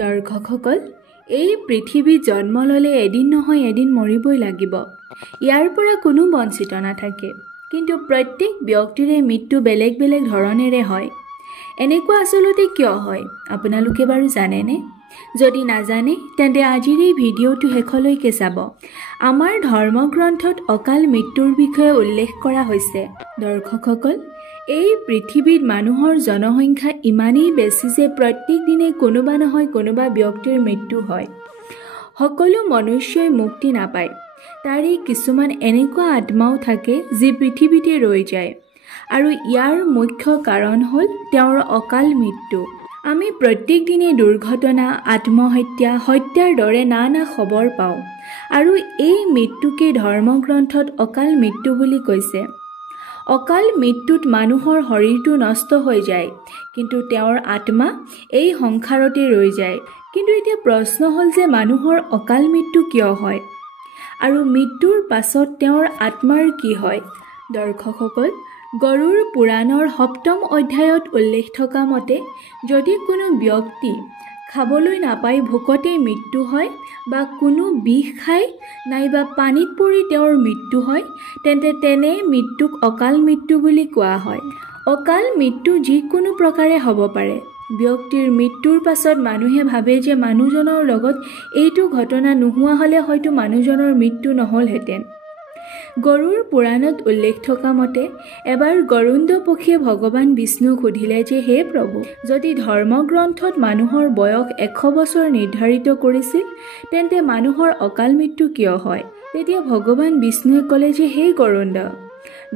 দৰ্শকসকল, এই পৃথিৱীত জন্ম ল'লে এদিন নহয় এদিন মৰিবই লাগিব। ইয়াৰ পৰা কোনো বঞ্চিত নাথাকে। কিন্তু প্ৰত্যেক ব্যক্তিৰে মৃত্যু বেলেগ বেলেগ ধৰণেৰে হয়। এনেকুৱা আচলতে কিয় হয় আপোনালোকে বাৰু জানেনে? যদি নাজানে তেন্তে আজিৰ এই ভিডিঅ'টো শেষলৈকে চাব। আমাৰ ধৰ্মগ্ৰন্থত অকাল মৃত্যুৰ বিষয়ে উল্লেখ কৰা হৈছে। দৰ্শকসকল, এই পৃথিৱীত মানুহৰ জনসংখ্যা ইমানেই বেছি যে প্ৰত্যেক দিনে কোনোবা নহয় কোনোবা ব্যক্তিৰ মৃত্যু হয়। সকলো মনুষ্যই মুক্তি নাপায়। তাৰে কিছুমান এনেকুৱা আত্মাও থাকে যি পৃথিৱীতে ৰৈ যায়, আৰু ইয়াৰ মুখ্য কাৰণ হ'ল তেওঁৰ অকাল মৃত্যু। আমি প্ৰত্যেক দিনে দুৰ্ঘটনা, আত্মহত্যা, হত্যাৰ দৰে নানা খবৰ পাওঁ, আৰু এই মৃত্যুকে ধৰ্মগ্ৰন্থত অকাল মৃত্যু বুলি কৈছে। অকাল মৃত্যুত মানুহৰ শৰীৰটো নষ্ট হৈ যায়, কিন্তু তেওঁৰ আত্মা এই সংসাৰতে ৰৈ যায়। কিন্তু এতিয়া প্ৰশ্ন হ'ল যে মানুহৰ অকাল মৃত্যু কিয় হয়, আৰু মৃত্যুৰ পাছত তেওঁৰ আত্মাৰ কি হয়? দৰ্শকসকল, গৰুড় পুৰাণৰ ৭ম অধ্যায়ত উল্লেখ থকা মতে যদি কোনো ব্যক্তি খাবলৈ নাপাই ভোকতে মৃত্যু হয়, বা কোনো বিষ খাই নাইবা পানীত পৰি তেওঁৰ মৃত্যু হয়, তেন্তে তেনে মৃত্যুক অকাল মৃত্যু বুলি কোৱা হয়। অকাল মৃত্যু যিকোনো প্ৰকাৰে হ'ব পাৰে। ব্যক্তিৰ মৃত্যুৰ পাছত মানুহে ভাবে যে মানুহজনৰ লগত এইটো ঘটনা নোহোৱা হ'লে হয়তো মানুহজনৰ মৃত্যু নহ'লহেঁতেন। গৰুড় পুৰাণত উল্লেখ থকা মতে এবাৰ গৰুড় পক্ষীয়ে ভগৱান বিষ্ণুক সুধিলে যে, হে প্ৰভু, যদি ধৰ্মগ্ৰন্থত মানুহৰ বয়স 100 বছৰ নিৰ্ধাৰিত কৰিছিল, তেন্তে মানুহৰ অকাল মৃত্যু কিয় হয়? তেতিয়া ভগৱান বিষ্ণুৱে ক'লে যে, হে গৰুড়,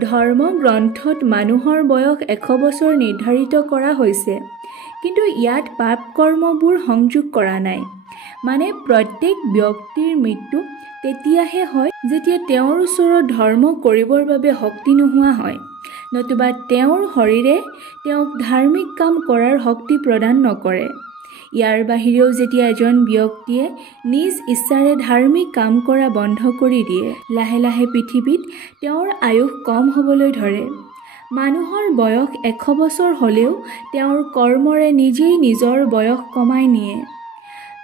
ধৰ্মগ্ৰন্থত মানুহৰ বয়স 100 বছৰ নিৰ্ধাৰিত কৰা হৈছে, কিন্তু ইয়াত পাপ কৰ্মবোৰ সংযোগ কৰা নাই। মানে প্ৰত্যেক ব্যক্তিৰ মৃত্যু তেতিয়াহে হয় যেতিয়া তেওঁৰ ওচৰত ধৰ্ম কৰিবৰ বাবে শক্তি নোহোৱা হয়, নতুবা তেওঁৰ শৰীৰে তেওঁক ধাৰ্মিক কাম কৰাৰ শক্তি প্ৰদান নকৰে। ইয়াৰ বাহিৰেও যেতিয়া এজন ব্যক্তিয়ে নিজ ইচ্ছাৰে ধাৰ্মিক কাম কৰা বন্ধ কৰি দিয়ে, লাহে লাহে পৃথিৱীত তেওঁৰ আয়ুস কম হ'বলৈ ধৰে। মানুহৰ বয়স 100 বছৰ হ'লেও তেওঁৰ কৰ্মৰে নিজেই নিজৰ বয়স কমাই নিয়ে।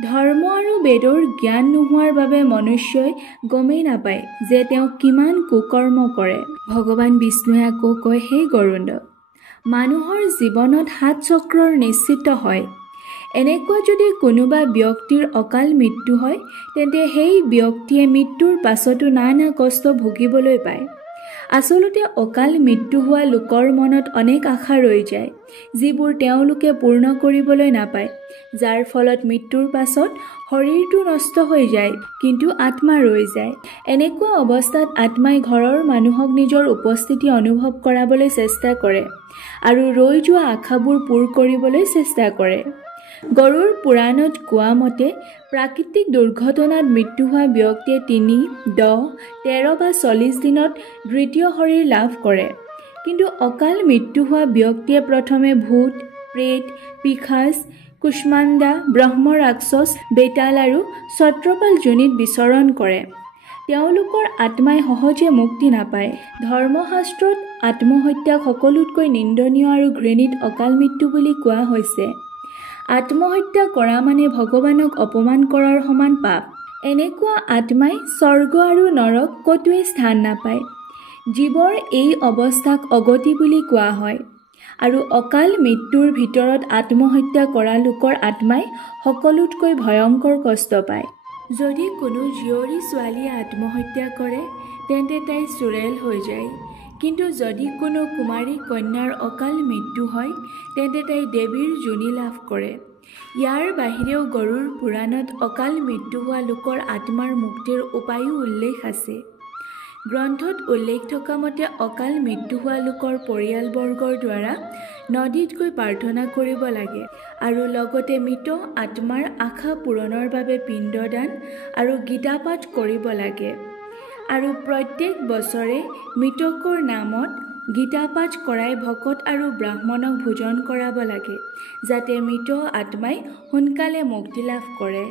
ধৰ্ম আৰু বেদৰ জ্ঞান নোহোৱাৰ বাবে মনুষ্যই গমেই নাপায় যে তেওঁ কিমান কুকৰ্ম কৰে। ভগৱান বিষ্ণুৱে আকৌ কয়, হে গৰুড়, মানুহৰ জীৱনত 7 চক্ৰৰ নিশ্চিত হয়। এনেকুৱা যদি কোনোবা ব্যক্তিৰ অকাল মৃত্যু হয়, তেন্তে সেই ব্যক্তিয়ে মৃত্যুৰ পাছতো নানা কষ্ট ভুগিবলৈ পায়। আচলতে অকাল মৃত্যু হোৱা লোকৰ মনত অনেক আশা ৰৈ যায়, যিবোৰ তেওঁলোকে পূৰ্ণ কৰিবলৈ নাপায়, যাৰ ফলত মৃত্যুৰ পাছত শৰীৰটো নষ্ট হৈ যায়, কিন্তু আত্মা ৰৈ যায়। এনেকুৱা অৱস্থাত আত্মাই ঘৰৰ মানুহক নিজৰ উপস্থিতি অনুভৱ কৰাবলৈ চেষ্টা কৰে, আৰু ৰৈ যোৱা আশাবোৰ পূৰ কৰিবলৈ চেষ্টা কৰে। গৰুড় পুৰাণত কোৱা মতে প্ৰাকৃতিক দুৰ্ঘটনাত মৃত্যু হোৱা ব্যক্তিয়ে 3, 10, 13 বা 40 দিনত দ্বিতীয় শৰীৰ লাভ কৰে। কিন্তু অকাল মৃত্যু হোৱা ব্যক্তিয়ে প্ৰথমে ভূত, প্ৰেত, পিশাচ, কুষ্মাণ্ডা, ব্ৰহ্ম ৰাক্ষস, বেতাল আৰু ছত্ৰপাল যোনিত বিচৰণ কৰে। তেওঁলোকৰ আত্মাই সহজে মুক্তি নাপায়। ধৰ্মশাস্ত্ৰত আত্মহত্যাক সকলোতকৈ নিন্দনীয় আৰু ঘৃণিত অকাল মৃত্যু বুলি কোৱা হৈছে। আত্মহত্যা কৰা মানে ভগৱানক অপমান কৰাৰ সমান পাপ। এনেকুৱা আত্মাই স্বৰ্গ আৰু নৰক ক'তোৱে স্থান নাপায়। জীৱৰ এই অৱস্থাক অগতি বুলি কোৱা হয়। আৰু অকাল মৃত্যুৰ ভিতৰত আত্মহত্যা কৰা লোকৰ আত্মাই সকলোতকৈ ভয়ংকৰ কষ্ট পায়। যদি কোনো জীয়ৰী ছোৱালীয়ে আত্মহত্যা কৰে, তেন্তে তাই চুৰেল হৈ যায়। কিন্তু যদি কোনো কুমাৰী কন্যাৰ অকাল মৃত্যু হয়, তেন্তে তাই দেৱীৰ যোনি লাভ কৰে। ইয়াৰ বাহিৰেও গৰুড় পুৰাণত অকাল মৃত্যু হোৱা লোকৰ আত্মাৰ মুক্তিৰ উপায়ো উল্লেখ আছে। গ্ৰন্থত উল্লেখ থকা মতে অকাল মৃত্যু হোৱা লোকৰ পৰিয়ালবৰ্গৰ দ্বাৰা নদীত গৈ প্ৰাৰ্থনা কৰিব লাগে, আৰু লগতে মৃত আত্মাৰ আশা পূৰণৰ বাবে পিণ্ডদান আৰু গীতাপাঠ কৰিব লাগে। আৰু প্ৰত্যেক বছৰে মৃতকৰ নামত গীতাপাঠ কৰাই ভকত আৰু ব্ৰাহ্মণক ভোজন কৰাব লাগে, যাতে মৃত আত্মাই সোনকালে মুক্তি লাভ কৰে।